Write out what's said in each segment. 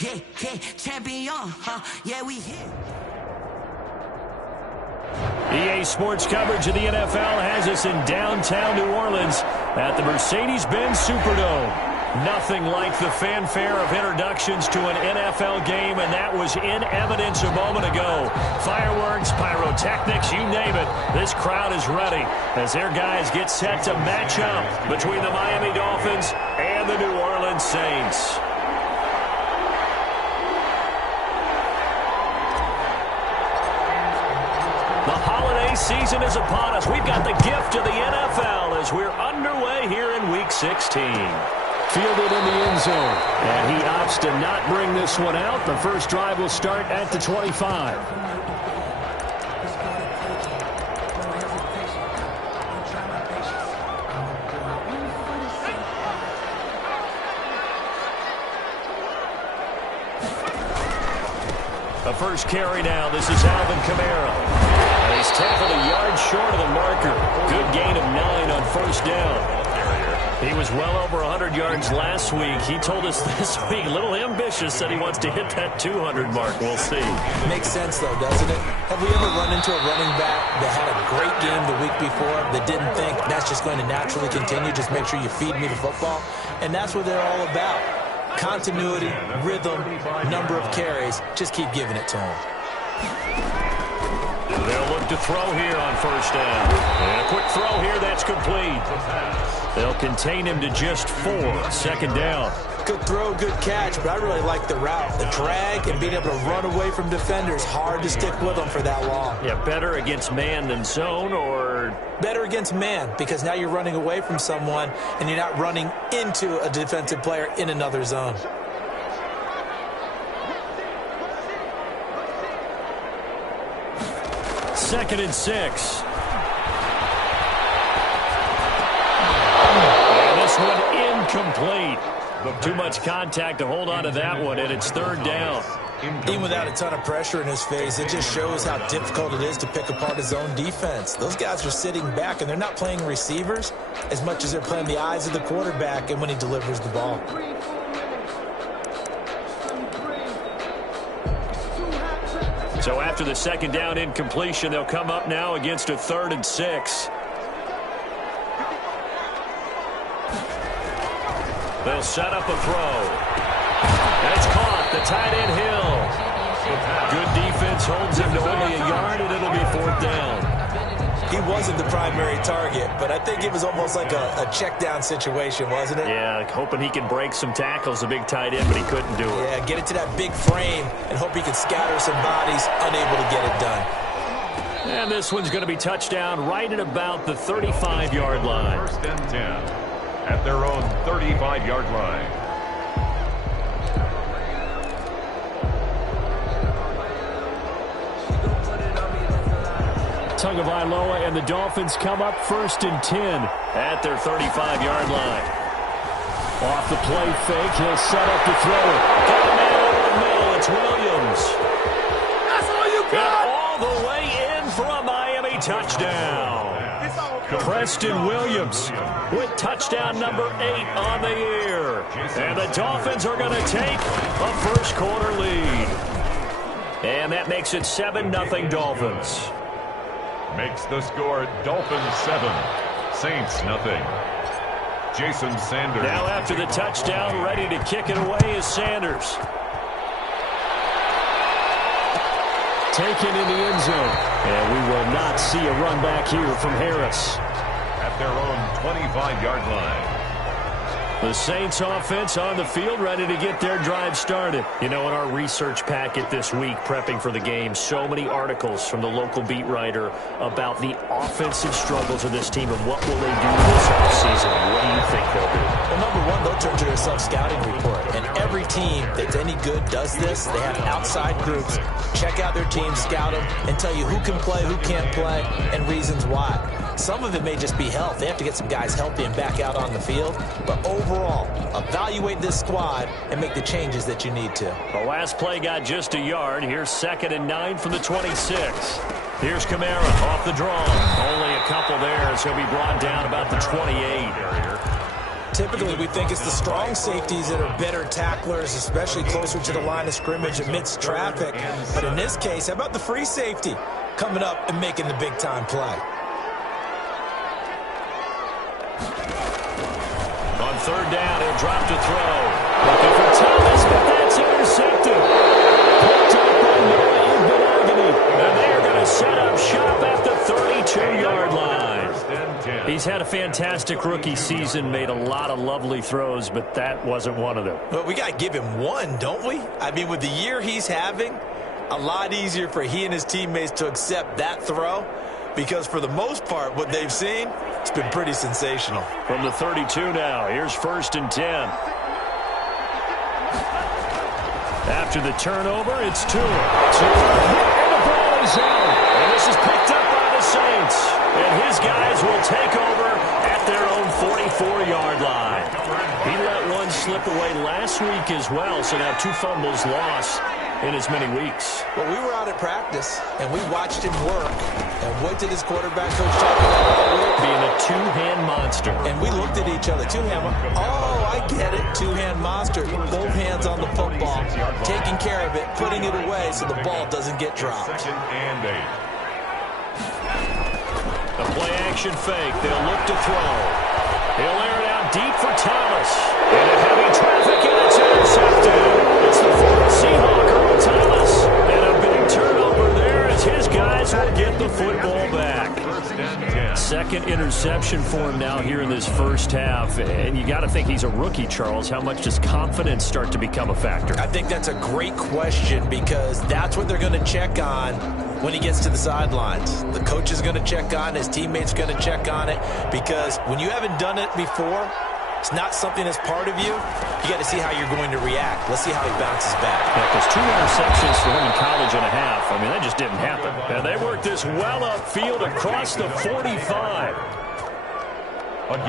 Yeah, champion, yeah, we here. EA Sports coverage of the NFL has us in downtown New Orleans at the Mercedes-Benz Superdome. Nothing like the fanfare of introductions to an NFL game, and that was in evidence a moment ago. Fireworks, pyrotechnics, you name it. This crowd is ready as their guys get set to match up between the Miami Dolphins and the New Orleans Saints. The holiday season is upon us. We've got the gift of the NFL as we're underway here in Week 16. Fielded in the end zone. And he opts to not bring this one out. The first drive will start at the 25. The first carry now. This is Alvin Kamara. And he's tackled a yard short of the marker. Good gain of 9 on first down. He was well over 100 yards last week. He told us this week, a little ambitious, said he wants to hit that 200 mark. We'll see. Makes sense, though, doesn't it? Have we ever run into a running back that had a great game the week before that didn't think that's just going to naturally continue? Just make sure you feed me the football. And that's what they're all about. Continuity, rhythm, number of carries. Just keep giving it to them. They'll look to throw here on first down. And a quick throw here, that's complete. They'll contain him to just 4. Second down. Good throw, good catch, but I really like the route. The drag and being able to run away from defenders. Hard to stick with them for that long. Yeah, better against man than zone, or? Better against man, because now you're running away from someone and you're not running into a defensive player in another zone. Second and 6. One incomplete. Too much contact to hold on to that one, and it's third down. Even without a ton of pressure in his face, it just shows how difficult it is to pick apart his own defense. Those guys are sitting back, and they're not playing receivers as much as they're playing the eyes of the quarterback and when he delivers the ball. So after the second down incompletion, they'll come up now against a 3rd and 6. They'll set up a throw. And it's caught. The tight end Hill. Good defense holds him to only a yard, and it'll be 4th down. He wasn't the primary target, but I think it was almost like a check down situation, wasn't it? Yeah, hoping he could break some tackles, a big tight end, but he couldn't do it. Yeah, get it to that big frame and hope he can scatter some bodies, unable to get it done. And this one's going to be touchdown right at about the 35-yard line. 1st and 10. At their own 35-yard line. Tagovailoa and the Dolphins come up 1st and 10 at their 35-yard line. Off the play fake, he'll set up to throw it. Got a man over the middle. It's Williams. That's all you got. All the way in for a Miami touchdown. Preston Williams with touchdown number 8 on the year. And the Dolphins are going to take a first quarter lead. And that makes it 7-0 Dolphins. Makes the score Dolphins 7, Saints nothing. Jason Sanders. Now after the touchdown, ready to kick it away is Sanders. Taken in the end zone. And we will not see a run back here from Harris. At their own 25-yard line. The Saints offense on the field, ready to get their drive started. You know, in our research packet this week, prepping for the game, so many articles from the local beat writer about the offensive struggles of this team and what will they do this offseason. What do you think they'll do? Well, number one, they'll turn to their self-scouting report. And every team that's any good does this. They have outside groups. Check out their team, scout them, and tell you who can play, who can't play, and reasons why. Some of it may just be health. They have to get some guys healthy and back out on the field. But overall, evaluate this squad and make the changes that you need to. The last play got just a yard. Here's 2nd and 9 from the 26. Here's Kamara off the draw. Only a couple there as he'll be brought down about the 28. Typically, we think it's the strong safeties that are better tacklers, especially closer to the line of scrimmage amidst traffic. But in this case, how about the free safety coming up and making the big-time play? On third down, he'll drop to throw. Looking for Thomas, but that's intercepted. Picked up by and they are going to set up shop at the 32-yard line. He's had a fantastic rookie season, made a lot of lovely throws, but that wasn't one of them. But we got to give him one, don't we? I mean, with the year he's having, a lot easier for he and his teammates to accept that throw, because for the most part, what they've seen, it's been pretty sensational. From the 32 now, here's 1st and 10. After the turnover, it's Tua. And the ball is out. And this is picked up by the Saints. And his guys will take over at their own 44-yard line. He let one slip away last week as well, so now 2 fumbles lost in as many weeks. Well, we were out at practice, and we watched him work. And what did his quarterback coach talk about? Being a two-hand monster. And we looked at each other. Two-hand. Oh, I get it. Two-hand monster. Both hands on the football, taking care of it, putting it away so the ball doesn't get dropped. 2nd and 8. A play-action fake. They'll look to throw. He'll air it out deep for Thomas. Into heavy traffic, and it's intercepted. It's the former Seahawk, Earl Thomas. And a big turnover there as his guys will get the football back. 1st and 10. Second interception for him now here in this first half. And you got to think he's a rookie, Charles. How much does confidence start to become a factor? I think that's a great question, because that's what they're going to check on when he gets to the sidelines. The coach is going to check on it. His teammates going to check on it, because when you haven't done it before, it's not something that's part of you. You got to see how you're going to react. Let's see how he bounces back. Because 2 interceptions for him in college and a half. I mean, that just didn't happen. And they worked this well upfield across the 45.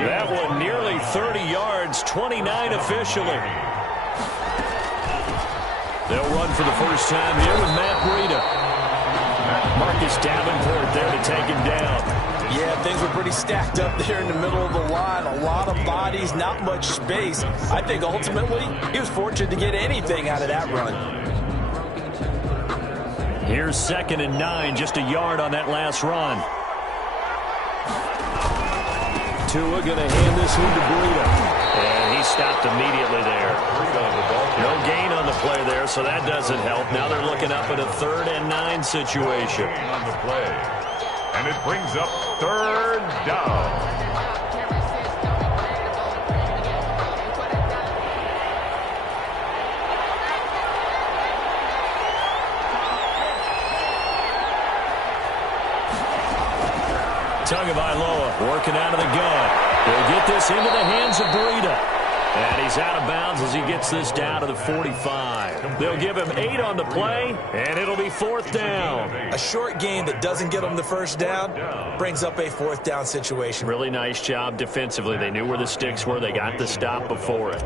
That one nearly 30 yards, 29 officially. They'll run for the first time here with Matt Breida. Marcus Davenport there to take him down. Yeah, things were pretty stacked up there in the middle of the line. A lot of bodies, not much space. I think ultimately he was fortunate to get anything out of that run. Here's 2nd and 9, just a yard on that last run. Tua going to hand this one to Breida. And he stopped immediately there. No gain on the play there, so that doesn't help. Now they're looking up at a 3rd and 9 situation. On the play. And it brings up 3rd down. Tagovailoa working out of the gun. He'll get this into the hands of Breida. And he's out of bounds as he gets this down to the 45. They'll give him 8 on the play, and it'll be 4th down. A short game that doesn't get them the first down brings up a 4th down situation. Really nice job defensively. They knew where the sticks were. They got the stop before it.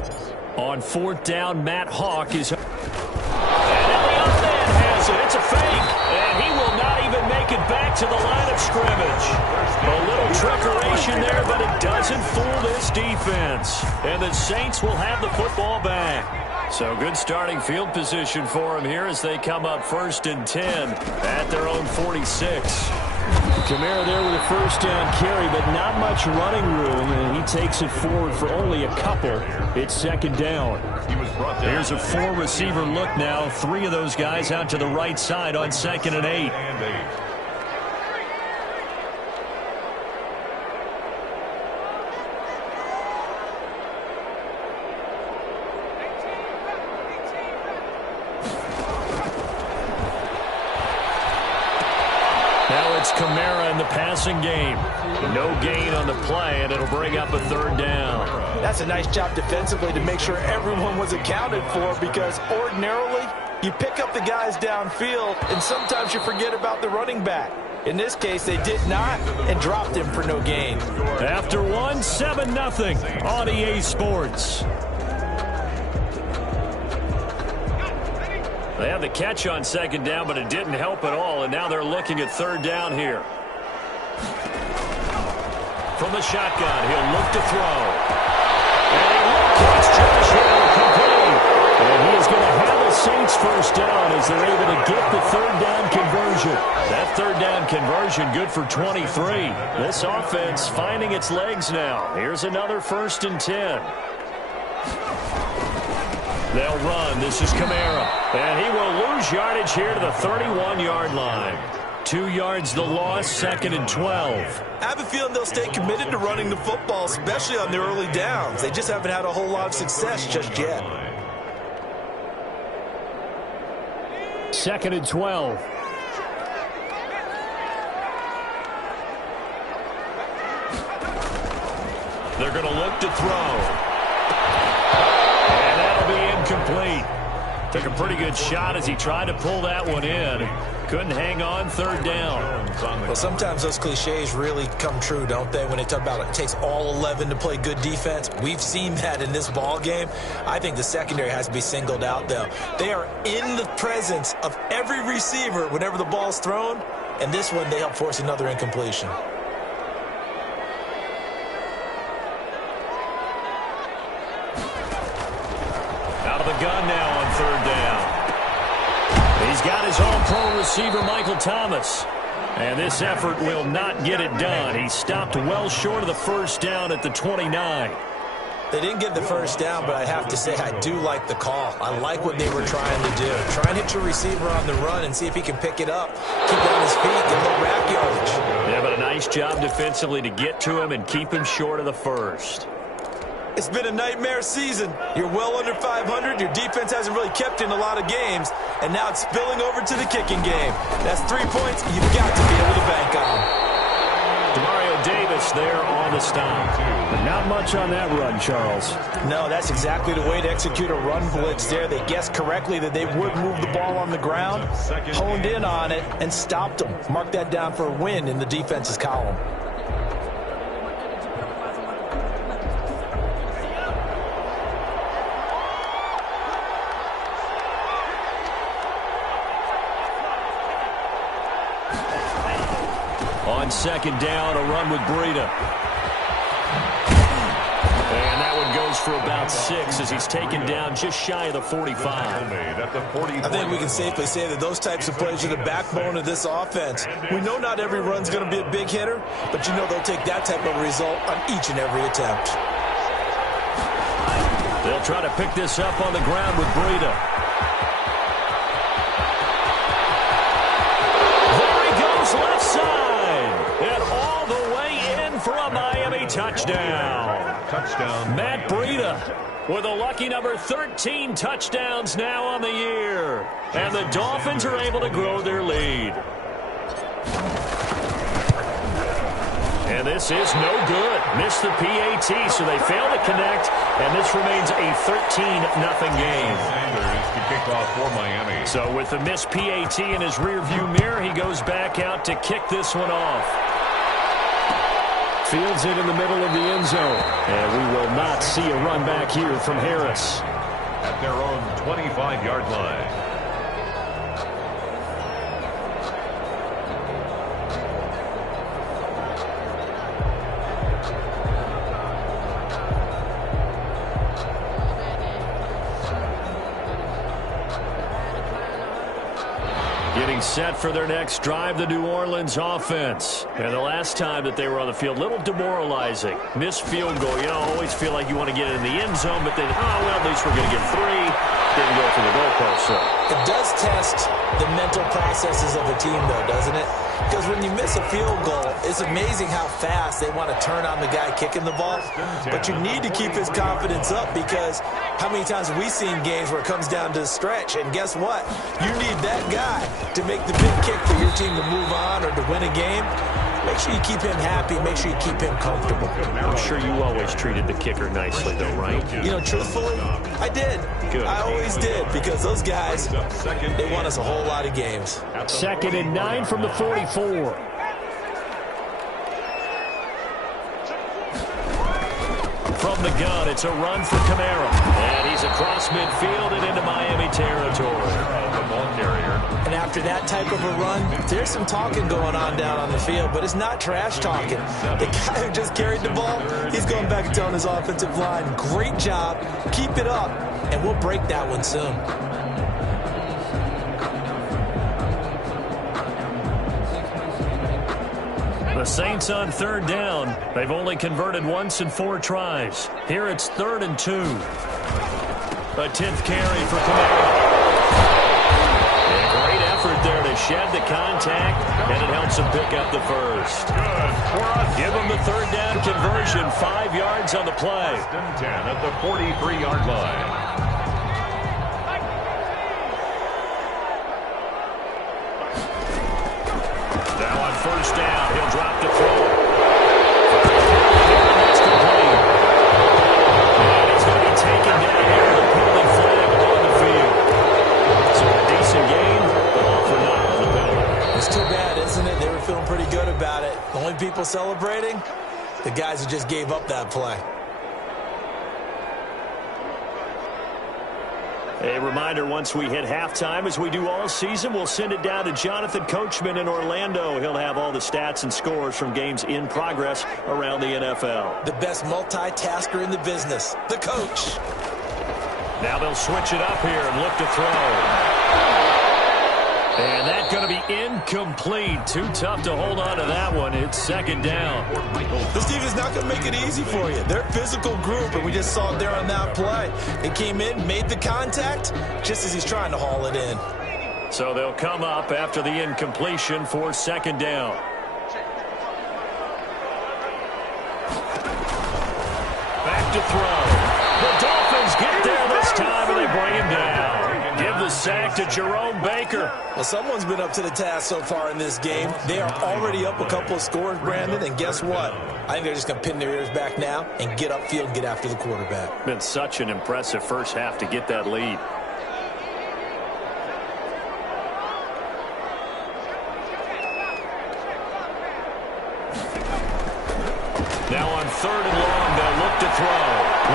On 4th down, Matt Hawk is... And Elliott then has it. It's a fake. And he will not even make it back to the line of scrimmage. A little trickeration there, but it doesn't fool this defense. And the Saints will have the football back. So good starting field position for him here as they come up 1st and 10 at their own 46. Kamara there with a 1st down carry, but not much running room, and he takes it forward for only a couple. It's 2nd down. Here's a 4-receiver look now. 3 of those guys out to the right side on 2nd and 8. Now it's Kamara in the passing game. No gain on the play, and it'll bring up a 3rd down. That's a nice job defensively to make sure everyone was accounted for, because ordinarily you pick up the guys downfield, and sometimes you forget about the running back. In this case, they did not, and dropped him for no gain. After 1, 7-0 on EA Sports. They had the catch on 2nd down, but it didn't help at all, and now they're looking at 3rd down here. From the shotgun, he'll look to throw. And he locates Josh Allen complete. And he is going to have the Saints first down as they're able to get the third down conversion. That third down conversion good for 23. This offense finding its legs now. Here's another 1st and 10. They'll run. This is Kamara. And he will lose yardage here to the 31-yard line. 2 yards the loss, 2nd and 12. I have a feeling they'll stay committed to running the football, especially on their early downs. They just haven't had a whole lot of success just yet. 2nd and 12. They're going to look to throw. And that'll be incomplete. Took a pretty good shot as he tried to pull that one in. Couldn't hang on, 3rd down. Well, sometimes those cliches really come true, don't they? When they talk about it takes all 11 to play good defense. We've seen that in this ball game. I think the secondary has to be singled out, though. They are in the presence of every receiver whenever the ball's thrown. And this one, they help force another incompletion. Out of the gun now on 3rd down. He's got his all-pro receiver, Michael Thomas. And this effort will not get it done. He stopped well short of the first down at the 29. They didn't get the first down, but I have to say I do like the call. I like what they were trying to do. Try and hit your receiver on the run and see if he can pick it up. Keep it on his feet, get a little rack yardage. Yeah, but a nice job defensively to get to him and keep him short of the first. It's been a nightmare season. You're well under 500. Your defense hasn't really kept in a lot of games. And now it's spilling over to the kicking game. That's 3 points you've got to be able to bank on. Demario Davis there on the stop. But not much on that run, Charles. No, that's exactly the way to execute a run blitz there. They guessed correctly that they would move the ball on the ground, honed in on it, and stopped them. Mark that down for a win in the defense's column. On 2nd down, a run with Breida. And that one goes for about 6 as he's taken down just shy of the 45. I think we can safely say that those types of plays are the backbone of this offense. We know not every run's going to be a big hitter, but you know they'll take that type of result on each and every attempt. They'll try to pick this up on the ground with Breida. Left side, and all the way in for a Miami touchdown. Matt Breida with a lucky number 13 touchdowns now on the year. And the Dolphins are able to grow their lead. And this is no good. Missed the PAT, so they fail to connect, and this remains a 13-0 game. To kick off for Miami. So with the missed PAT in his rearview mirror, he goes back out to kick this one off. Fields it in the middle of the end zone. And we will not see a run back here from Harris. At their own 25-yard line. Getting set for their next drive, the New Orleans offense. And the last time that they were on the field, a little demoralizing. Missed field goal. You know, always feel like you want to get in the end zone, but then, oh, well, at least we're going to get 3. Didn't go for the goalpost. So it does test the mental processes of a team, though, doesn't it? Because when you miss a field goal, it's amazing how fast they want to turn on the guy kicking the ball. But you need to keep his confidence up because how many times have we seen games where it comes down to the stretch? And guess what? You need that guy to make the big kick for your team to move on or to win a game. Make sure you keep him happy. Make sure you keep him comfortable. I'm sure you always treated the kicker nicely, though, right? You know, truthfully, I did. Good. I always did because those guys, they won us a whole lot of games. 2nd and 9 from the 44. From the gun, it's a run for Kamara. And he's across midfield and into Miami territory. And after that type of a run, there's some talking going on down on the field, but it's not trash talking. The guy who just carried the ball, he's going back and telling his offensive line, great job, keep it up, and we'll break that one soon. The Saints on third down. They've only converted once in 4 tries. Here it's 3rd and 2. A 10th carry for Kamara. A great effort there to shed the contact, and it helps him pick up the first. Give him the 3rd down conversion, 5 yards on the play. 1st and 10 at the 43-yard line. First down, he'll drop to throw. That's complete. And he's going to be taken down here with a penalty flag on the field. So a decent game, but all for naught on the penalty. It's too bad, isn't it? They were feeling pretty good about it. The only people celebrating, the guys who just gave up that play. A reminder, once we hit halftime, as we do all season, we'll send it down to Jonathan Coachman in Orlando. He'll have all the stats and scores from games in progress around the NFL. The best multitasker in the business, the coach. Now they'll switch it up here and look to throw. And that's going to be incomplete. Too tough to hold on to that one. It's 2nd down. This defense is not going to make it easy for you. They're a physical group, and we just saw it there on that play. It came in, made the contact, just as he's trying to haul it in. So they'll come up after the incompletion for 2nd down. Back to throw. The Dolphins get there this time, and they bring him down. Give the sack to Jerome Baker. Well, someone's been up to the task so far in this game. They are already up a couple of scores, Brandon, and guess what? I think they're just going to pin their ears back now and get upfield and get after the quarterback. Been such an impressive first half to get that lead. Now on 3rd and long, they'll look to throw.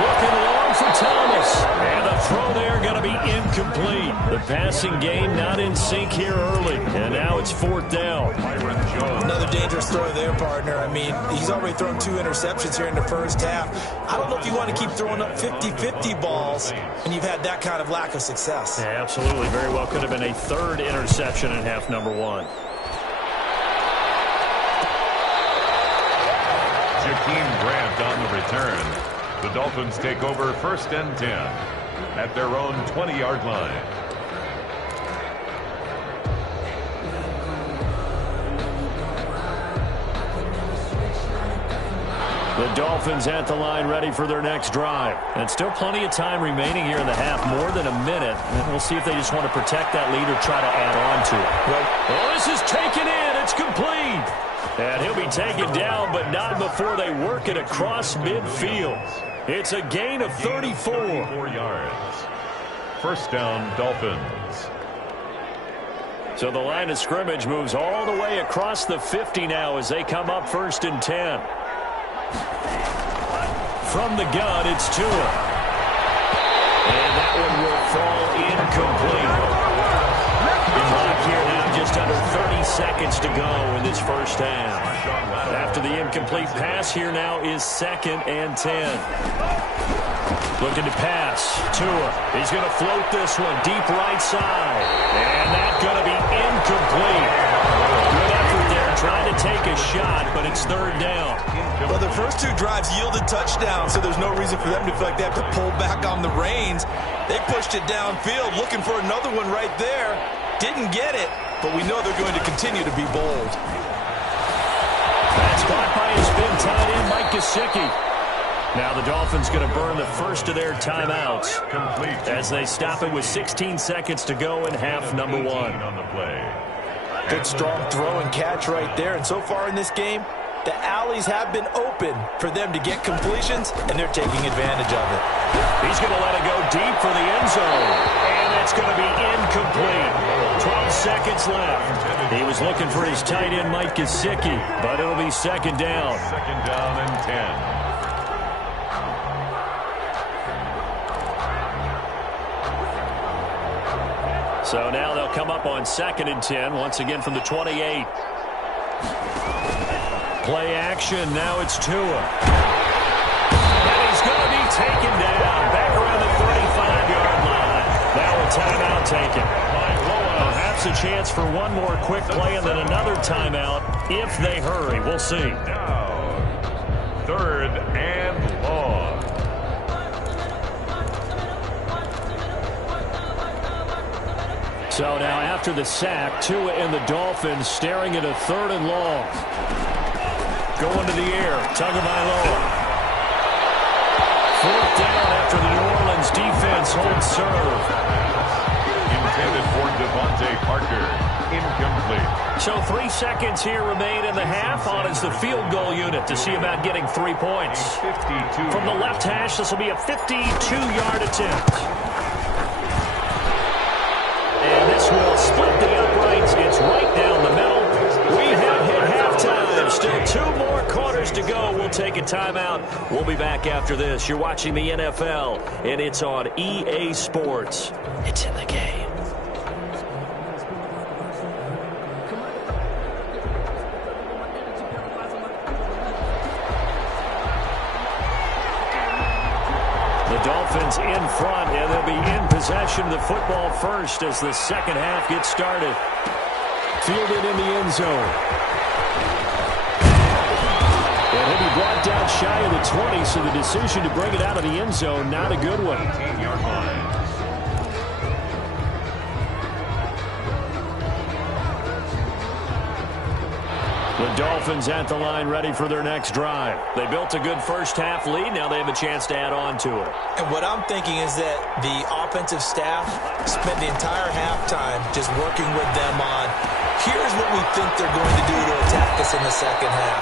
Looking long for Thomas. And the throw there going to be incomplete. The passing game not in sync here early. And now it's 4th down. Another dangerous throw there, partner. I mean, he's already thrown 2 interceptions here in the first half. I don't know if you want to keep throwing up 50-50 balls when you've had that kind of lack of success. Yeah, absolutely. Very well could have been a 3rd interception in half number 1. Jakeem Grant on the return. The Dolphins take over 1st and 10 at their own 20-yard line. The Dolphins at the line ready for their next drive. And still plenty of time remaining here in the half, more than a minute. And we'll see if they just want to protect that lead or try to add on to it. Well, this is taken in. It's complete. And he'll be taken down, but not before they work it across midfield. It's a gain of 34. 34 yards. 1st down, Dolphins. So the line of scrimmage moves all the way across the 50 now as they come up 1st and 10. From the gun, it's Tua. And that one will fall incomplete. Clock here now, just under 30 seconds to go in this first half. After the incomplete pass, here now is 2nd and 10. Looking to pass. Tua. He's going to float this one deep right side. And that's going to be incomplete. Good effort there trying to take a shot, but it's 3rd down. Well, the first 2 drives yielded touchdowns, so there's no reason for them to feel like they have to pull back on the reins. They pushed it downfield, looking for another one right there. Didn't get it, but we know they're going to continue to be bold. That's caught by his big tight end, Mike Gesicki. Now the Dolphins going to burn the first of their timeouts as they stop it with 16 seconds to go in half number 1. On the play. Good strong throw and catch right there. And so far in this game, the alleys have been open for them to get completions, and they're taking advantage of it. He's going to let it go deep for the end zone. And it's going to be incomplete. 12 seconds left. He was looking for his tight end, Mike Gesicki, but it'll be 2nd down. 2nd down and 10. So now they'll come up on 2nd and 10, once again from the 28. Play action, now it's Tua. And he's going to be taken down, back around the 35-yard line. Now a timeout taken. Perhaps a chance for one more quick play and then another timeout if they hurry. We'll see. Now, 3rd and long. So now after the sack, Tua and the Dolphins staring at a 3rd and long. Going to the air, Tagovailoa. 4th down after the New Orleans defense holds serve. Intended for Devontae Parker. Incomplete. So 3 seconds here remain in the half. On is the field goal unit to see about getting 3 points. 52. From the left hash, this will be a 52-yard attempt. And this will split the uprights. It's right down the middle. We have hit halftime. Still 2 more quarters to go. We'll take a timeout. We'll be back after this. You're watching the NFL, and it's on EA Sports. It's in the game. The Dolphins in front, and they'll be in possession of the football first as the second half gets started. Fielded in the end zone. And he'll be brought down shy of the 20, so the decision to bring it out of the end zone, not a good one. 18-yard line. The Dolphins at the line ready for their next drive. They built a good first half lead. Now they have a chance to add on to it. And what I'm thinking is that the offensive staff spent the entire halftime just working with them on, here's what we think they're going to do to attack us in the second half.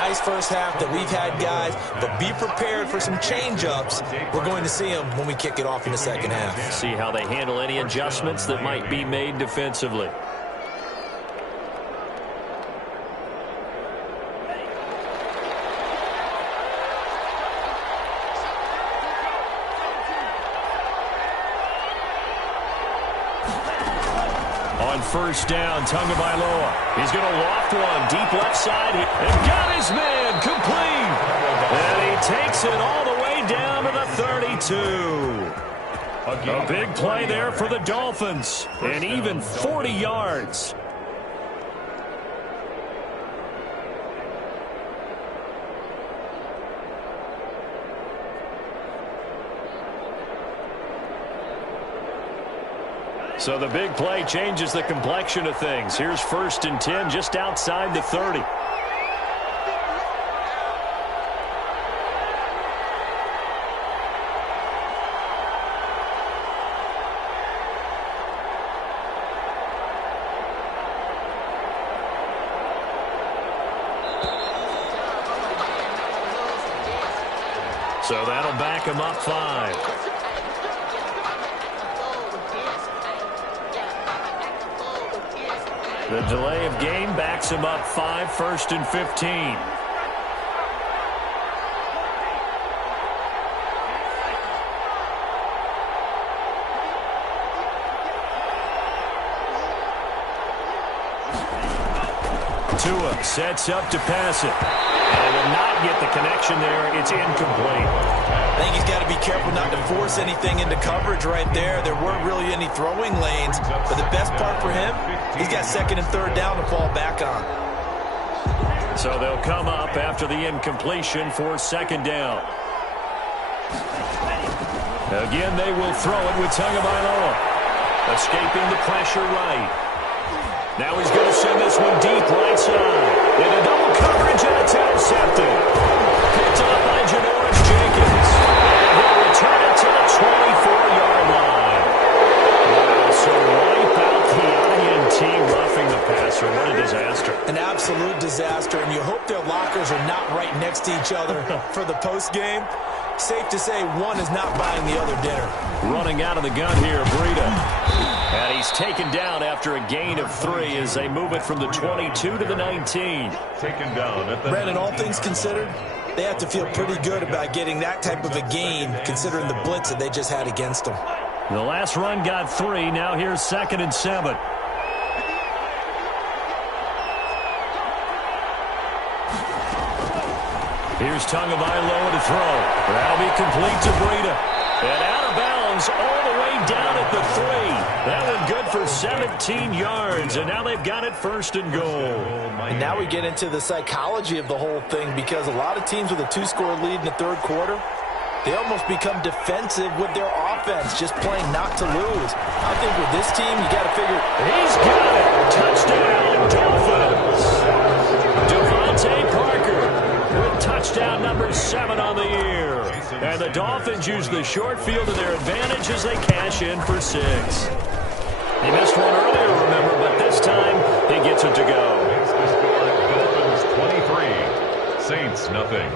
Nice first half that we've had, guys, but be prepared for some change-ups. We're going to see them when we kick it off in the second half. See how they handle any adjustments that might be made defensively. On first down, Tagovailoa. He's going to loft one deep left side. And got his man complete. And he takes it all the way down to the 32. A big play there for the Dolphins. And even 40 yards. So the big play changes the complexion of things. Here's 1st and 10 just outside the 30. So that'll back him up 5. The delay of game backs him up 5, 1st and 15. Tua sets up to pass it. And will not get the connection there. It's incomplete. I think he's got to be careful not to force anything into coverage right there. There weren't really any throwing lanes. But the best part for him, he's got 2nd and 3rd down to fall back on. So they'll come up after the incompletion for 2nd down. Again, they will throw it with Tagovailoa. Escaping the pressure right. Now he's going to send this one deep right side. In a double coverage and it's intercepted. Picked up by Janoris Jenkins. And he'll return it to the 24-yard line. Wow, so wipe out the INT roughing the passer. What a disaster. An absolute disaster, and you hope their lockers are not right next to each other for the postgame. Safe to say one is not buying the other dinner. Running out of the gun here, Breida. And he's taken down after a gain of 3 as they move it from the 22 to the 19. Taken down at the Brandon, all things considered, they have to feel pretty good about getting that type of a gain considering the blitz that they just had against them. The last run got 3. Now here's 2nd and 7. Here's Tagovailoa to throw. That'll be complete to Breida. And out of bounds all the way down at the 3. That one good for 17 yards. And now they've got it 1st and goal. And now we get into the psychology of the whole thing, because a lot of teams with a 2-score lead in the 3rd quarter, they almost become defensive with their offense, just playing not to lose. I think with this team, you got to figure. He's got it. Touchdown, Dolphins. Devontae Parker with touchdown number 7 on the year. And the Dolphins use the short field to their advantage as they cash in for 6. He missed one earlier, remember, but this time he gets it to go. Dolphins 23, Saints nothing.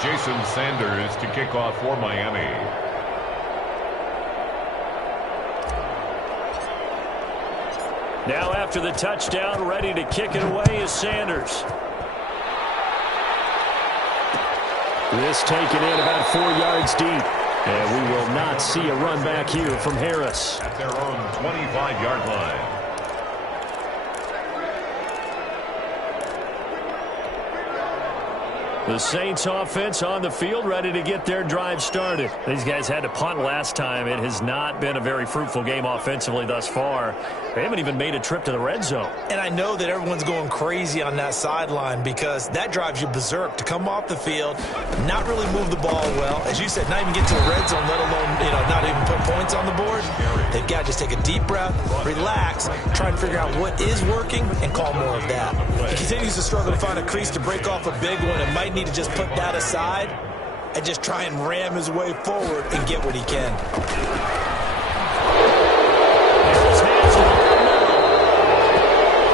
Jason Sanders to kick off for Miami. Now after the touchdown, ready to kick it away is Sanders. This taken in about 4 yards deep. And we will not see a run back here from Harris. At their own 25-yard line. The Saints offense on the field, ready to get their drive started. These guys had to punt last time. It has not been a very fruitful game offensively thus far. They haven't even made a trip to the red zone. And I know that everyone's going crazy on that sideline, because that drives you berserk to come off the field, not really move the ball well. As you said, not even get to the red zone, let alone, not even put points on the board. They've got to just take a deep breath, relax, try and figure out what is working, and call more of that. He continues to struggle to find a crease to break off a big one. It might need to just put that aside and just try and ram his way forward and get what he can.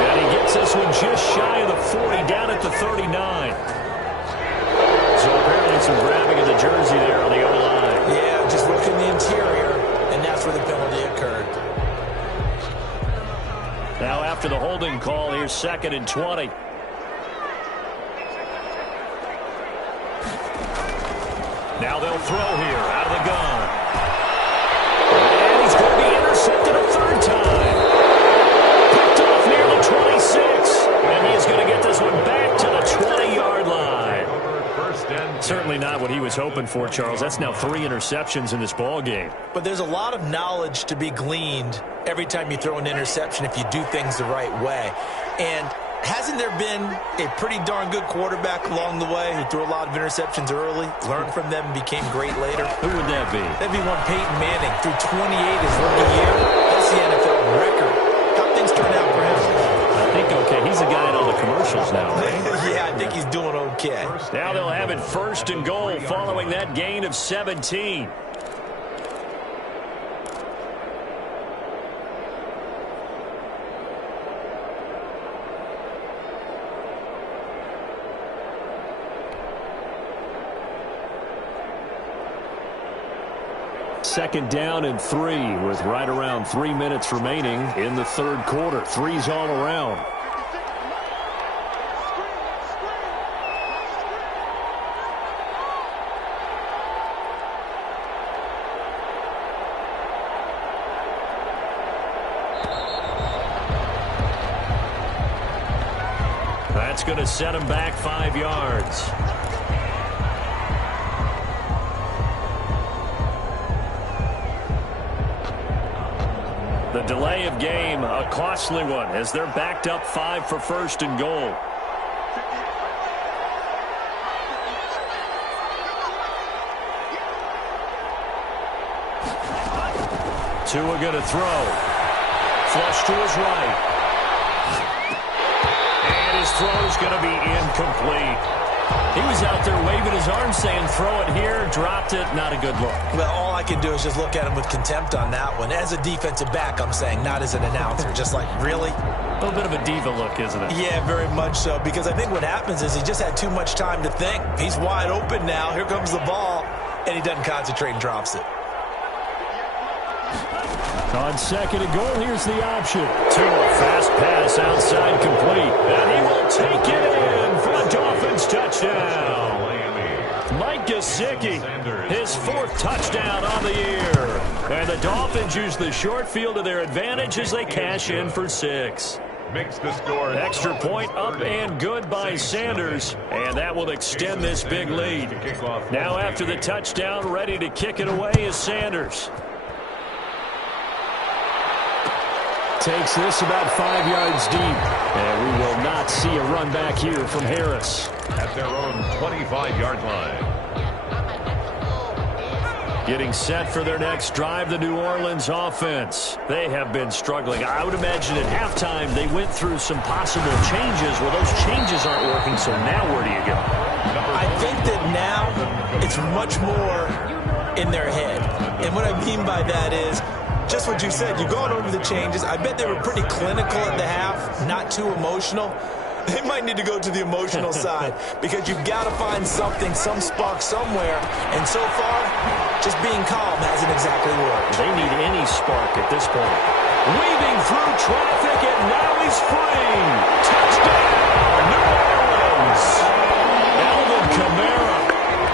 And he gets this one just shy of the 40, down at the 39. So apparently some grabbing of the jersey there on the O-line. Yeah, just look in the interior, and that's where the penalty occurred. Now after the holding call, here's 2nd and 20. Now they'll throw here out of the gun. And he's going to be intercepted a 3rd time. Picked off near the 26. And he is going to get this one back to the 20-yard line. Certainly not what he was hoping for, Charles. That's now 3 interceptions in this ball game. But there's a lot of knowledge to be gleaned every time you throw an interception if you do things the right way. And hasn't there been a pretty darn good quarterback along the way who threw a lot of interceptions early, learned from them, and became great later? Who would that be? That'd be one Peyton Manning. Threw 28 his rookie year. That's the NFL record. How things turn out for him? I think okay. He's a guy in all the commercials now, right? Yeah, I think he's doing okay. Now they'll have it 1st and goal following that gain of 17. Second down and 3 with right around 3 minutes remaining in the 3rd quarter. 3's all around. That's going to set him back 5 yards. The delay of game, a costly one, as they're backed up 5 for 1st and goal. Tua going to throw. Flush to his right. And his throw is going to be incomplete. He was out there waving his arms saying, throw it here, dropped it, not a good look. Well, all I can do is just look at him with contempt on that one. As a defensive back, I'm saying, not as an announcer. Just like, really? A little bit of a diva look, isn't it? Yeah, very much so. Because I think what happens is he just had too much time to think. He's wide open now. Here comes the ball. And he doesn't concentrate and drops it. On 2nd and goal, here's the option. Tua, fast pass outside complete. And he will take it in for a Dolphins touchdown. Mike Gesicki, his 4th touchdown on the year. And the Dolphins use the short field to their advantage as they cash in for 6. Makes the score. Extra point up and good by Sanders, and that will extend this big lead. Now after the touchdown, ready to kick it away is Sanders. Takes this about 5 yards deep, and we will not see a run back here from Harris. At their own 25-yard line. Getting set for their next drive, the New Orleans offense. They have been struggling. I would imagine at halftime they went through some possible changes. Well, those changes aren't working, so now where do you go? I think that now it's much more in their head. And what I mean by that is just what you said. You've gone over the changes. I bet they were pretty clinical at the half, not too emotional. They might need to go to the emotional side because you've got to find something, some spark somewhere. And so far, just being calm hasn't exactly worked. They need any spark at this point. Weaving through traffic, and now he's free. Touchdown, New Orleans. Alvin Kamara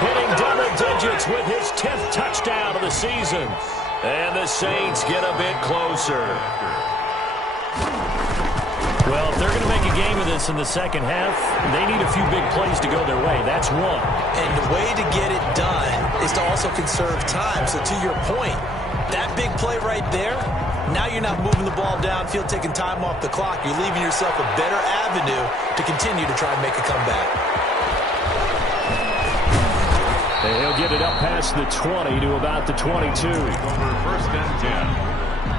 hitting double digits with his 10th touchdown of the season. And the Saints get a bit closer. Well, if they're going to make a game of this in the second half, they need a few big plays to go their way. That's one. And the way to get it done is to also conserve time. So to your point, that big play right there, now you're not moving the ball downfield, taking time off the clock. You're leaving yourself a better avenue to continue to try and make a comeback. And he'll get it up past the 20 to about the 22. Over 1st and 10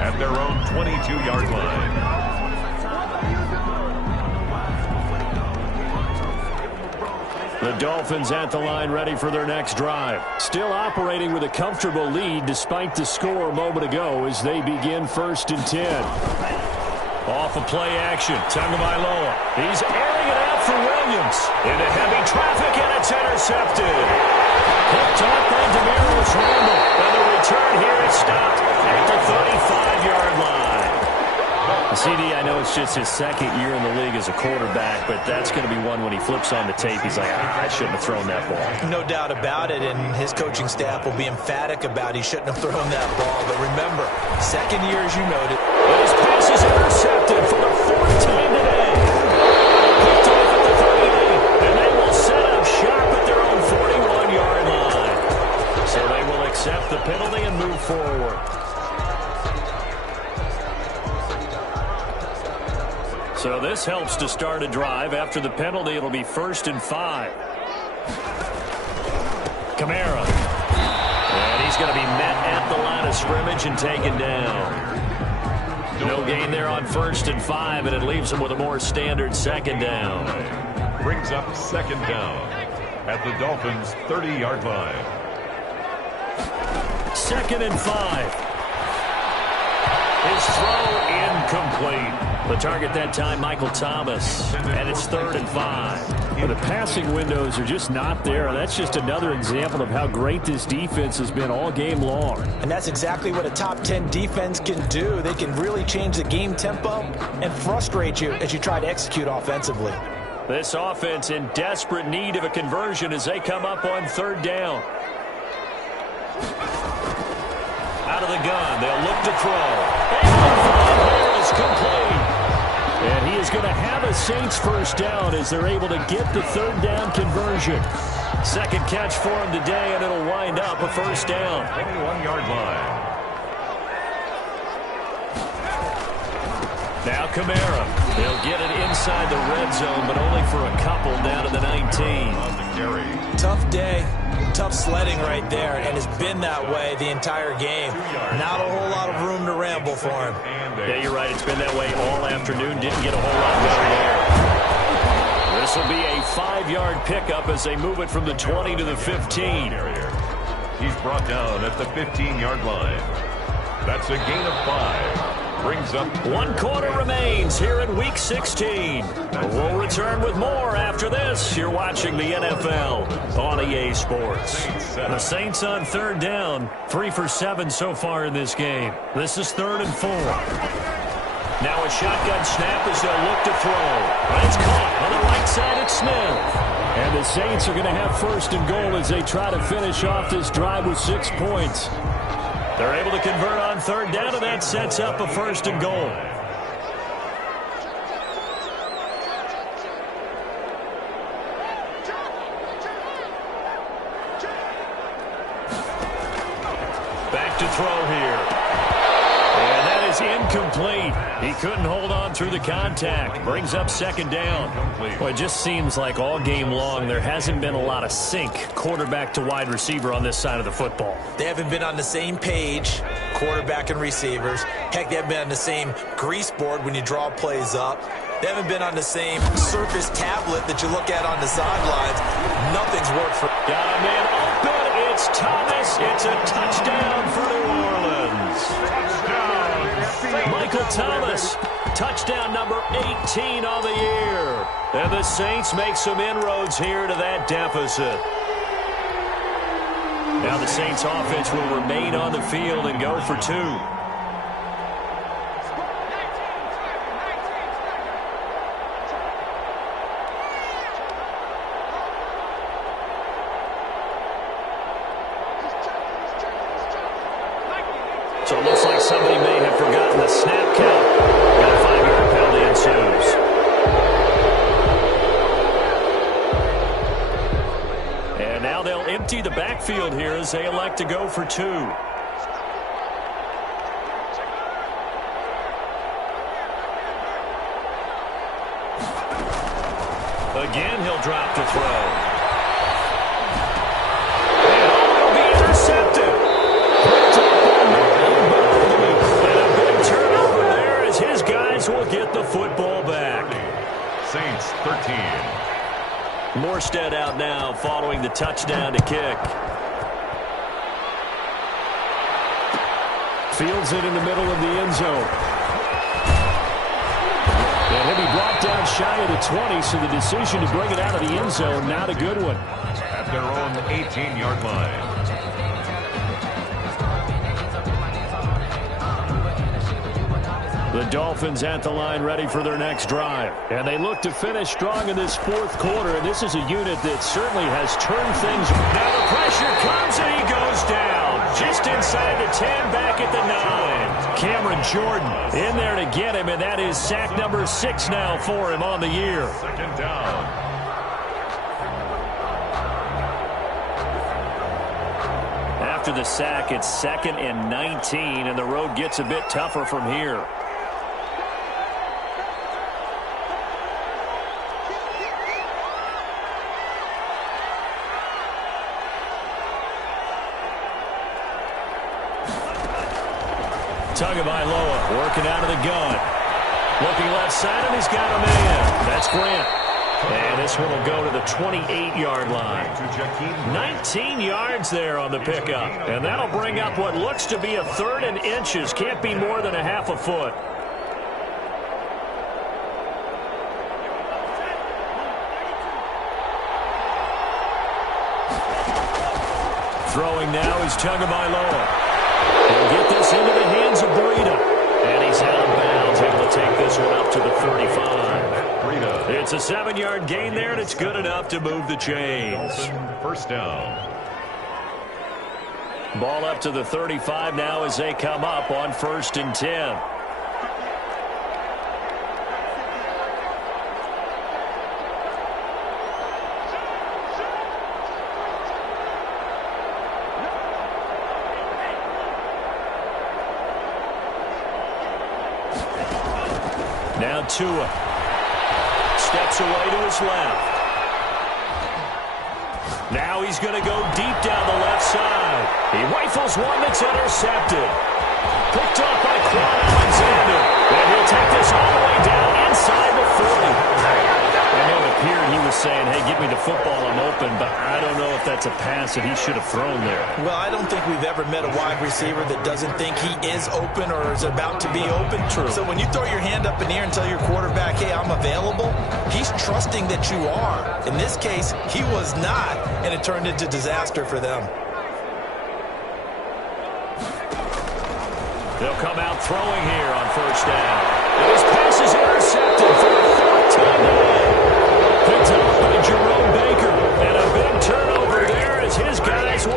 at their own 22-yard line. The Dolphins at the line ready for their next drive. Still operating with a comfortable lead despite the score a moment ago as they begin 1st and 10. Off of play action, Tagovailoa. He's airing it out for Williams. Into heavy traffic, and it's intercepted. Picked off by Demaryius Randall. And the return here is stopped at the 35-yard line. CD, I know it's just his 2nd year in the league as a quarterback, but that's going to be one when he flips on the tape. He's like, I shouldn't have thrown that ball. No doubt about it, and his coaching staff will be emphatic about he shouldn't have thrown that ball. But remember, 2nd year, as you noted. But his pass is intercepted for the 4th time today. Picked off at the 38, and they will set up shop at their own 41-yard line. So they will accept the penalty and move forward. So this helps to start a drive. After the penalty, it'll be 1st and 5. Kamara. And he's going to be met at the line of scrimmage and taken down. No gain there on 1st and 5, and it leaves him with a more standard 2nd down. Brings up 2nd down at the Dolphins' 30-yard line. 2nd and 5. His throw incomplete. The target that time, Michael Thomas. And it's 3rd and 5. Well, the passing windows are just not there. That's just another example of how great this defense has been all game long. And that's exactly what a top 10 defense can do. They can really change the game tempo and frustrate you as you try to execute offensively. This offense in desperate need of a conversion as they come up on 3rd down. Out of the gun, they'll look to throw. And is complete. And he is going to have a Saints 1st down as they're able to get the 3rd down conversion. 2nd catch for him today, and it'll wind up a 1st down. 21-yard line. Now Kamara. They'll get it inside the red zone, but only for a couple down to the 19. On the carry. Tough day, tough sledding right there, and it's been that way the entire game. Not a whole lot of room to ramble for him. Yeah, you're right. It's been that way all afternoon. Didn't get a whole lot better there. This will be a 5-yard pickup as they move it from the 20 to the 15. He's brought down at the 15-yard line. That's a gain of 5. Brings up 1 quarter remains here in Week 16. We'll return with more after this. You're watching the NFL on EA Sports. The Saints on 3rd down, 3 for 7 so far in this game. This is 3rd and 4. Now a shotgun snap as they'll look to throw. But it's caught on the right side at Smith. And the Saints are going to have first and goal as they try to finish off this drive with 6 points. They're able to convert on third down, and that sets up a first and goal. Back to throw here. And that is incomplete. He couldn't hold on through the contact. Brings up second down. Well, it just seems like all game long there hasn't been a lot of sync quarterback to wide receiver on this side of the football. They haven't been on the same page, quarterback and receivers. Heck, they haven't been on the same grease board when you draw plays up. They haven't been on the same Surface tablet that you look at on the sidelines. Nothing's worked for... Got a man open. It's Thomas. It's a touchdown for New Orleans. Michael Thomas, touchdown number 18 on the year. And the Saints make some inroads here to that deficit. Now the Saints offense will remain on the field and go for two. So it looks like somebody may have forgotten the snap count. Got a 5-yard penalty ensues. And now they'll empty the backfield here as they elect to go for two. Again, he'll drop to throw. And it'll be intercepted. His guys will get the football back. Saints 13. Morstead out now following the touchdown to kick. Fields it in the middle of the end zone. And he'll be brought down shy of the 20, so the decision to bring it out of the end zone, not a good one. At their own 18-yard line. The Dolphins at the line ready for their next drive. And they look to finish strong in this fourth quarter. And this is a unit that certainly has turned things. Now the pressure comes and he goes down. Just inside the 10, back at the 9. Cameron Jordan in there to get him. And that is sack number 6 now for him on the year. Second down. After the sack, it's 2nd and 19. And the road gets a bit tougher from here. Tagovailoa working out of the gun. Looking left side, and he's got a man. That's Grant. And this one will go to the 28-yard line. 19 yards there on the pickup. And that'll bring up what looks to be a 3rd and inches. Can't be more than a half a foot. Throwing now is Tagovailoa. He'll get this into the hands of Breida. And he's out of bounds, able to take this one up to the 35. It's a 7-yard gain there, and it's good enough to move the chains. First down. Ball up to the 35 now as they come up on 1st and 10. Now Tua steps away to his left. Now he's going to go deep down the left side. He rifles one that's intercepted. Picked up by Quan Alexander. And he'll take this all the way down inside the 40. I know it appeared he was saying, hey, give me the football, I'm open, but I don't know if that's a pass that he should have thrown there. Well, I don't think we've ever met a wide receiver that doesn't think he is open or is about to be open. True. So when you throw your hand up in the air and tell your quarterback, hey, I'm available, he's trusting that you are. In this case, he was not, and it turned into disaster for them. They'll come out throwing here on 1st down. And his pass is intercepted for the 4th time today. Picked up by Jerome Baker.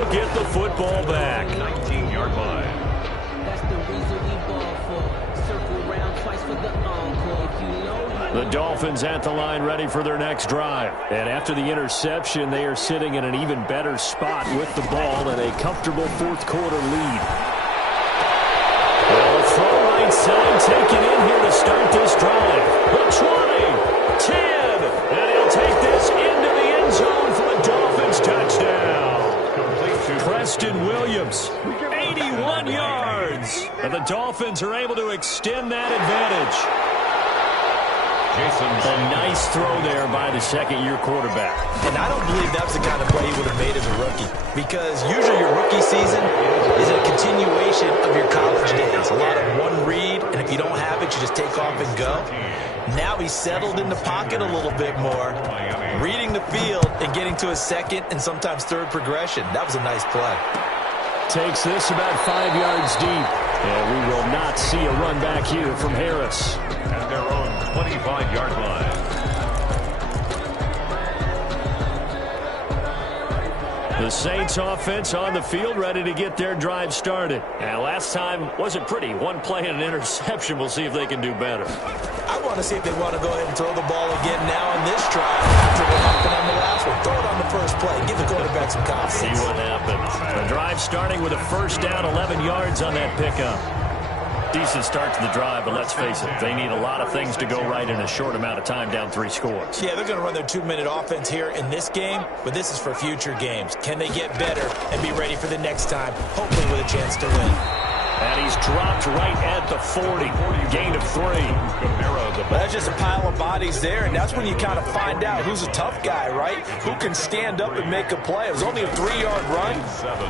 will get the football back. 19-yard line. That's the reason we ball for. Circle round twice for the encore. If you know, The Dolphins at the line ready for their next drive. And after the interception, they are sitting in an even better spot with the ball and a comfortable fourth quarter lead. Well, the throw right side taken in here to start this drive. The 20, 10, and he'll take this into the end zone for a Dolphins touchdown. Preston Williams, 81 yards. And the Dolphins are able to extend that advantage. A nice throw there by the second-year quarterback. And I don't believe that was the kind of play he would have made as a rookie, because usually your rookie season is a continuation of your college days. A lot of one read, and if you don't have it, you just take off and go. Now he's settled in the pocket a little bit more, reading the field and getting to his second and sometimes third progression. That was a nice play. Takes this about 5 yards deep. And we will not see a run back here from Harris. At their own 25-yard line. The Saints offense on the field ready to get their drive started. And last time wasn't pretty. One play and an interception. We'll see if they can do better. I want to see if they want to go ahead and throw the ball again now on this drive after what happened on the last one. Throw it on the first play. Give the quarterback some confidence. See what happens. The drive starting with a first down, 11 yards on that pickup. Decent start to the drive, but let's face it, they need a lot of things to go right in a short amount of time, down 3 scores. Yeah, they're going to run their 2-minute offense here in this game, but this is for future games. Can they get better and be ready for the next time, hopefully with a chance to win? And he's dropped right at the 40. Gain of 3. That's just a pile of bodies there, and that's when you kind of find out who's a tough guy, right? Who can stand up and make a play. It was only a 3-yard run,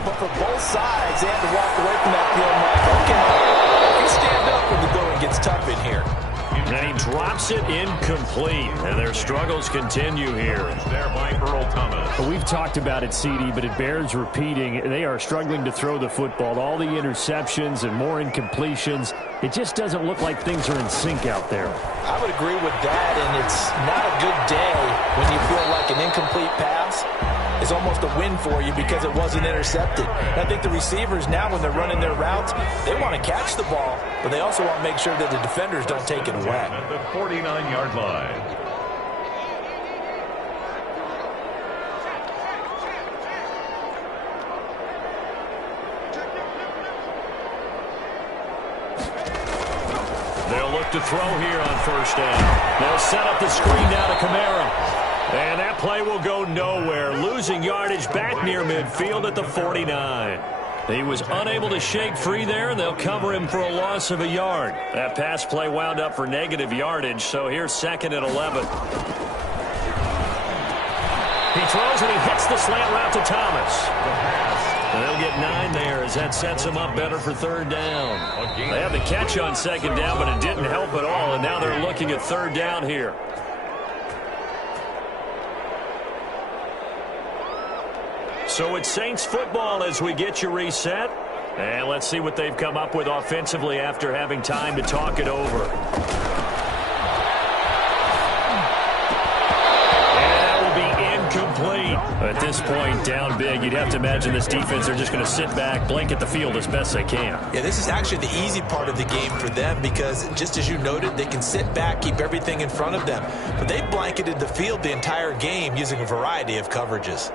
but for both sides, they had to walk away from that field like, okay, you stand up when the going gets tough in here. And he drops it incomplete. And their struggles continue here. There by Earl Thomas. We've talked about it, CD, but it bears repeating. They are struggling to throw the football. All the interceptions and more incompletions. It just doesn't look like things are in sync out there. I would agree with that, and it's not a good day when you feel like an incomplete pass is almost a win for you because it wasn't intercepted. And I think the receivers now, when they're running their routes, they want to catch the ball, but they also want to make sure that the defenders don't take it away. At the 49-yard line. They'll look to throw here on first down. They'll set up the screen down to Kamara. And that play will go nowhere. Losing yardage back near midfield at the 49. He was unable to shake free there, and they'll cover him for a loss of a yard. That pass play wound up for negative yardage, so here's 2nd and 11. He throws and he hits the slant route to Thomas. And they'll get 9 there as that sets him up better for 3rd down. They had the catch on 2nd down, but it didn't help at all, and now they're looking at 3rd down here. So it's Saints football as we get you reset. And let's see what they've come up with offensively after having time to talk it over. And that will be incomplete. At this point, down big, you'd have to imagine this defense are just going to sit back, blanket the field as best they can. Yeah, this is actually the easy part of the game for them because, just as you noted, they can sit back, keep everything in front of them. But they blanketed the field the entire game using a variety of coverages.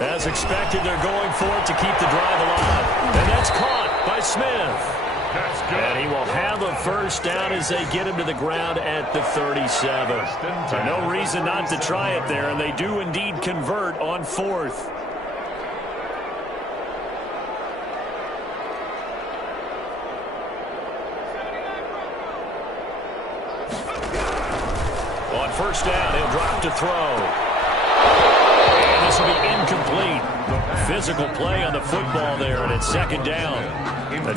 As expected, they're going for it to keep the drive alive. And that's caught by Smith. That's good. And he will have a first down as they get him to the ground at the 37. So no reason not to try it there, and they do indeed convert on 4th. On first down, he'll drop to throw. This will be incomplete. Physical play on the football there, and it's 2nd down.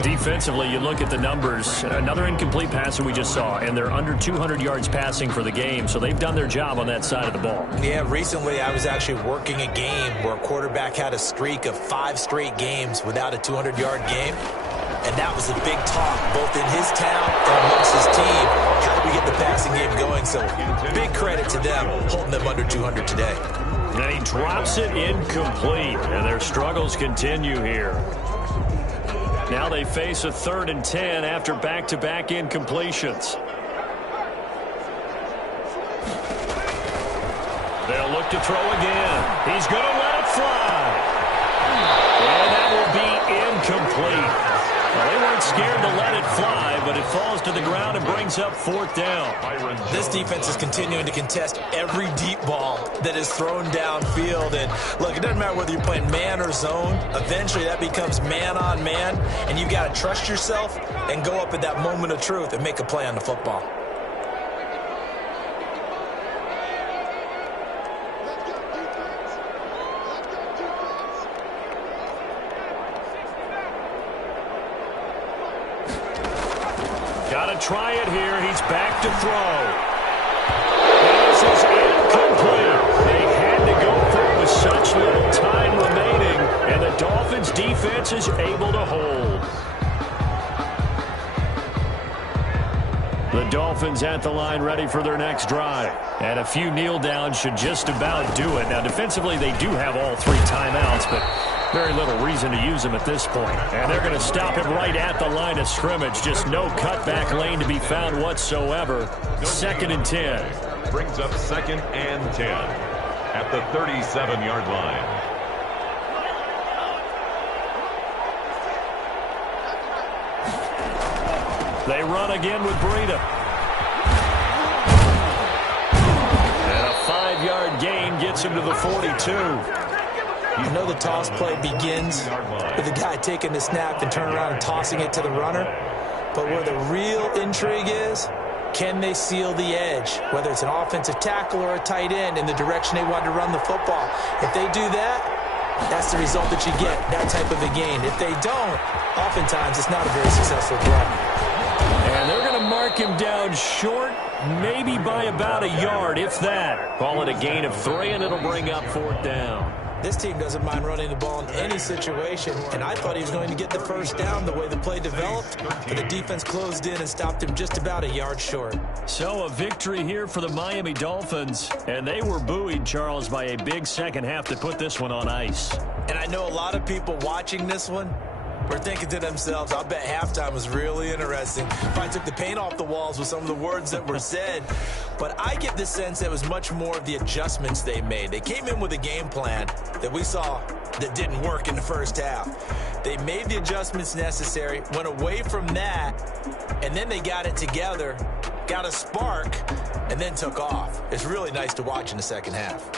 Defensively, you look at the numbers. Another incomplete pass that we just saw, and they're under 200 yards passing for the game, so they've done their job on that side of the ball. Yeah, recently I was actually working a game where a quarterback had a streak of 5 straight games without a 200-yard game, and that was a big talk, both in his town and amongst his team. How do we get the passing game going? So big credit to them, holding them under 200 today. And he drops it incomplete. And their struggles continue here. Now they face a 3rd and 10 after back-to-back incompletions. They'll look to throw again. He's going to let it fly. And that will be incomplete. Well, they weren't scared to let it fly, but it falls to the ground and brings up 4th down. This defense is continuing to contest every deep ball that is thrown downfield. And, look, it doesn't matter whether you're playing man or zone. Eventually, that becomes man-on-man, and you've got to trust yourself and go up at that moment of truth and make a play on the football. Try it here. He's back to throw. This is incomplete. They had to go for it with such little time remaining, and the Dolphins' defense is able to hold. The Dolphins at the line ready for their next drive. And a few kneel downs should just about do it. Now, defensively, they do have all 3 timeouts, but very little reason to use them at this point. And they're going to stop him right at the line of scrimmage. Just no cutback lane to be found whatsoever. 2nd and 10. Brings up 2nd and 10 at the 37-yard line. They run again with Breida. And a 5-yard gain gets him to the 42. You know the toss play begins with the guy taking the snap and turning around and tossing it to the runner. But where the real intrigue is, can they seal the edge, whether it's an offensive tackle or a tight end, in the direction they want to run the football? If they do that, that's the result that you get, that type of a gain. If they don't, oftentimes it's not a very successful play. And they're going to mark him down short, maybe by about a yard, if that. Call it a gain of 3, and it'll bring up 4th down. This team doesn't mind running the ball in any situation, and I thought he was going to get the 1st down the way the play developed, but the defense closed in and stopped him just about a yard short. So a victory here for the Miami Dolphins, and they were buoyed, Charles, by a big second half to put this one on ice. And I know a lot of people watching this one were thinking to themselves, I bet halftime was really interesting. If I took the paint off the walls with some of the words that were said. But I get the sense that it was much more of the adjustments they made. They came in with a game plan that we saw that didn't work in the first half. They made the adjustments necessary, went away from that, and then they got it together, got a spark, and then took off. It's really nice to watch in the second half.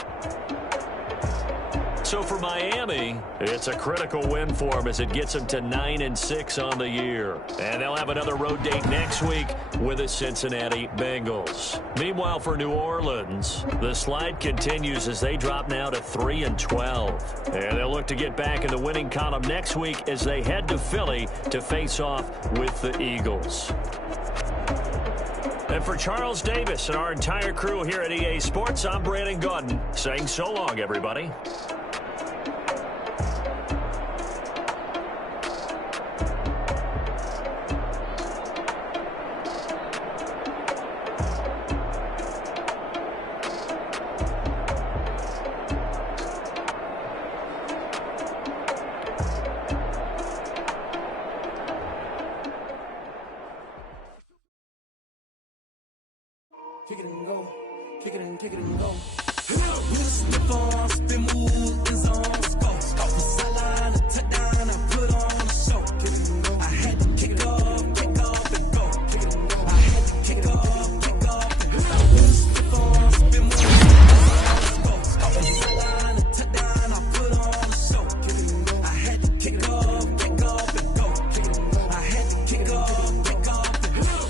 So for Miami, it's a critical win for them as it gets them to 9-6 on the year. And they'll have another road date next week with the Cincinnati Bengals. Meanwhile, for New Orleans, the slide continues as they drop now to 3-12. And they'll look to get back in the winning column next week as they head to Philly to face off with the Eagles. And for Charles Davis and our entire crew here at EA Sports, I'm Brandon Gaudin saying so long, everybody. Kick it and go. Kick it and go. Slip on, spin move, is on, go. Off the sideline, a touchdown, I put on a show. Kick it and go. I had to kick off and go. Kick it and go. I had to kick off and go. Slip on, spin move, is on, go. Off the sideline, a touchdown, I put on a show. Kick it and go. I had to kick off and go. Kick it and go. I had to kick off and go.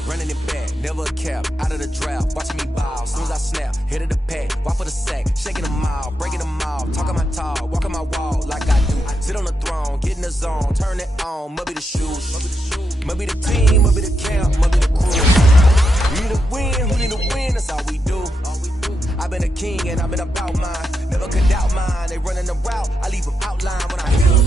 Running it back, never cap, out of the draft, watching me bow, soon as I snap, hit of the pack, walk for the sack, shaking them out, breaking them out, talking my talk, walking my wall like I do, sit on the throne, get in the zone, turn it on, maybe the shoes, maybe the team, maybe the camp, maybe the crew, we need to win, who need to win, that's all we do, I've been a king and I've been about mine, never could doubt mine, they running the route, I leave them outline when I hit them.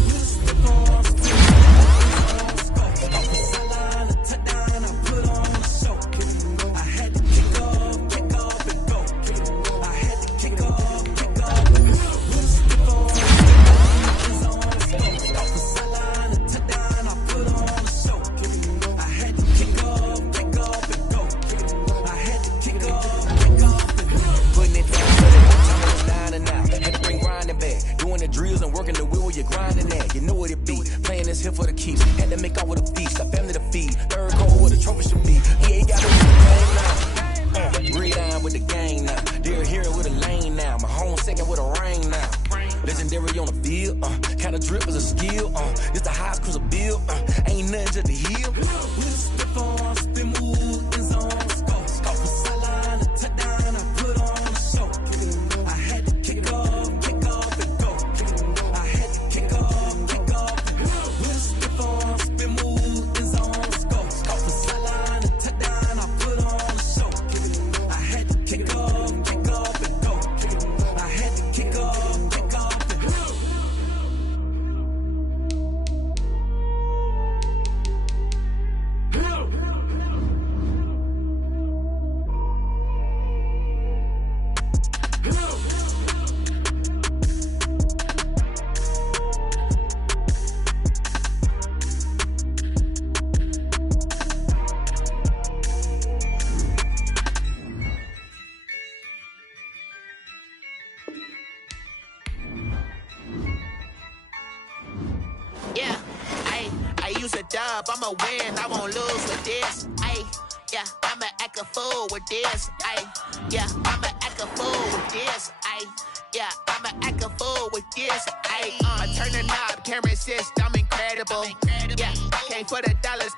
in this here for the keeps. Had to make out with a feast, got family to feed. Third goal where the trophy should be. He ain't got no game now. Breathe down with the gang now. Dear hero with a lane now. My home second with a ring now. Legendary on the field, kinda drip is a skill, this the highest cruiser bill, ain't nothing to the hill. We just slip on, spin move, in zone, scope. Scope the sideline, a touchdown, I put on a show. I had to kick off and go. I had to kick off and go. We just slip on, spin move, in zone, scope. Scope the sideline, a touchdown, I put on a show. I had to kick off and go. I had to kick off. I'ma win, I won't lose with this. Ay, yeah, I'ma act a fool with this. Ay, yeah, I'ma act a fool with this. Ay, yeah, I'ma act a fool with this. Ay, I turn the knob, can't resist, I'm incredible. Yeah, came for the dollars,